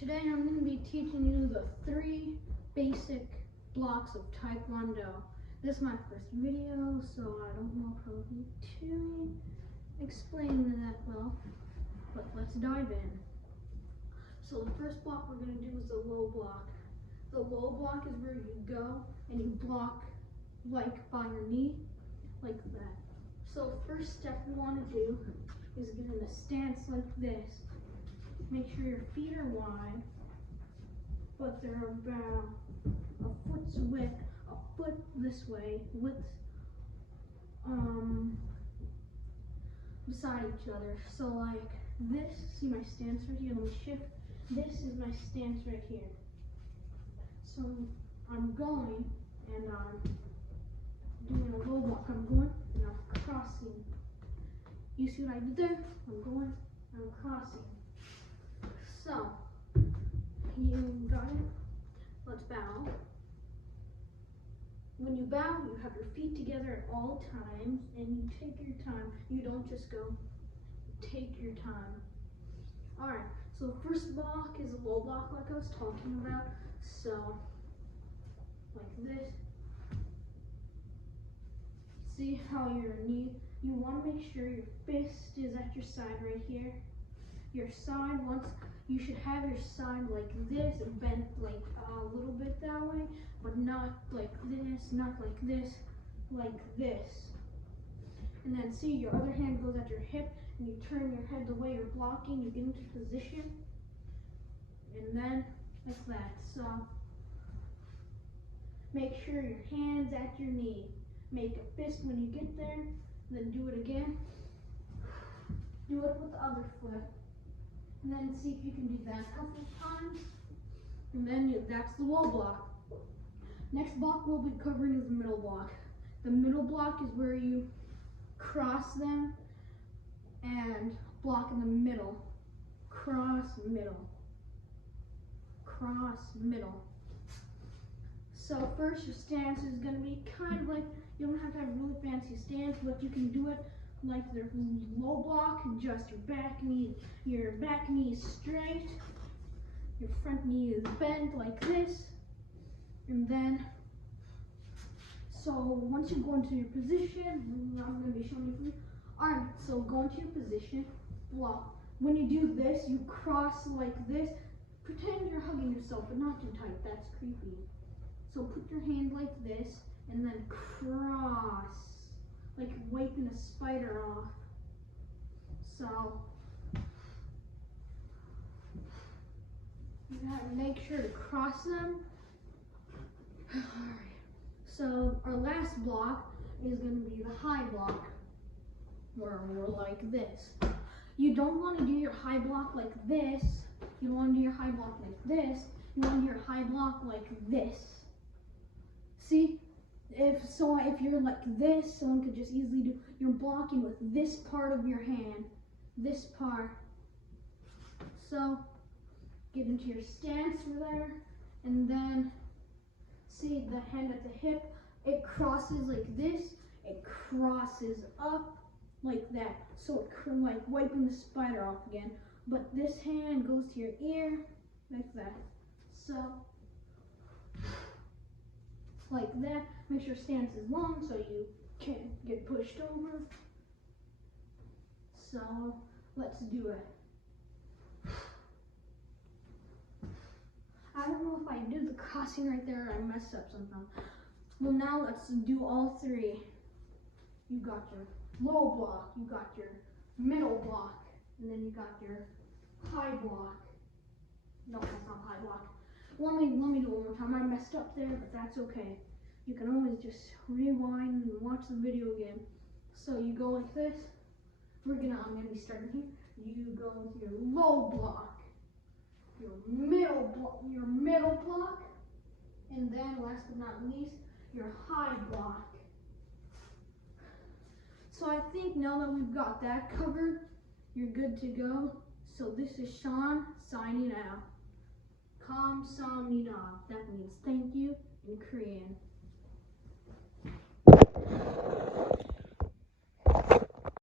Today I'm going to be teaching you the 3 basic blocks of Taekwondo. This is my first video, so I don't know if I'll be too explaining that well, but let's dive in. So the first block we're going to do is the low block. The low block is where you go and you block like by your knee, like that. So first step you want to do is get in a stance like this. Make sure your feet are wide, but they're about a foot's width, a foot this way, beside each other. So like this, see my stance right here, let me shift. This is my stance right here. So I'm going and I'm doing a low block. I'm going and I'm crossing. You see what I did there? I'm going, I'm crossing. So, you got it? Let's bow. When you bow, you have your feet together at all times and you take your time. You don't just go, take your time. Alright, so the first block is a low block like I was talking about. So, like this. See how your knee, you want to make sure your fist is at your side right here. Your side, you should have your side like this and bent like a little bit that way, but not like this, not like this, like this. And then see your other hand goes at your hip and you turn your head the way you're blocking, you get into position, and then like that. So make sure your hand's at your knee. Make a fist when you get there, then do it again. Do it with the other foot. And then see if you can do that a couple of times. And then that's the low block. Next block we'll be covering is the middle block. The middle block is where you cross them and block in the middle. Cross, middle. Cross, middle. So first your stance is going to be kind of like, you don't have to have a really fancy stance, but you can do it like the low block, just your back knee is straight, your front knee is bent like this, and then, so once you go into your position, I'm going to be showing you, alright, so go into your position, block. When you do this, you cross like this, pretend you're hugging yourself, but not too tight, that's creepy. So put your hand like this, and then cross. Like wiping a spider off. So you gotta make sure to cross them. Alright. So our last block is gonna be the high block, where we're like this. You don't want to do your high block like this. You don't want to do your high block like this. You want to do your high block like this. See? If you're like this, someone could just easily do, you're blocking with this part of your hand, this part. So, get into your stance there, and then, see the hand at the hip, it crosses like this, it crosses up like that. So it like wiping the spider off again, but this hand goes to your ear, like that. So, like that. Make sure stance is long so you can't get pushed over. So let's do it. I don't know if I did the crossing right there or I messed up somehow. Well, now let's do all 3. You got your low block, you got your middle block, and then you got your high block. No, that's not high block. Let me do it one more time. I messed up there, but that's okay. You can always just rewind and watch the video again. So you go like this. I'm gonna be starting here. You go into your low block, your middle block, and then last but not least, your high block. So I think now that we've got that covered, you're good to go. So this is Sean signing out. Kamsahamnida. That means thank you in Korean.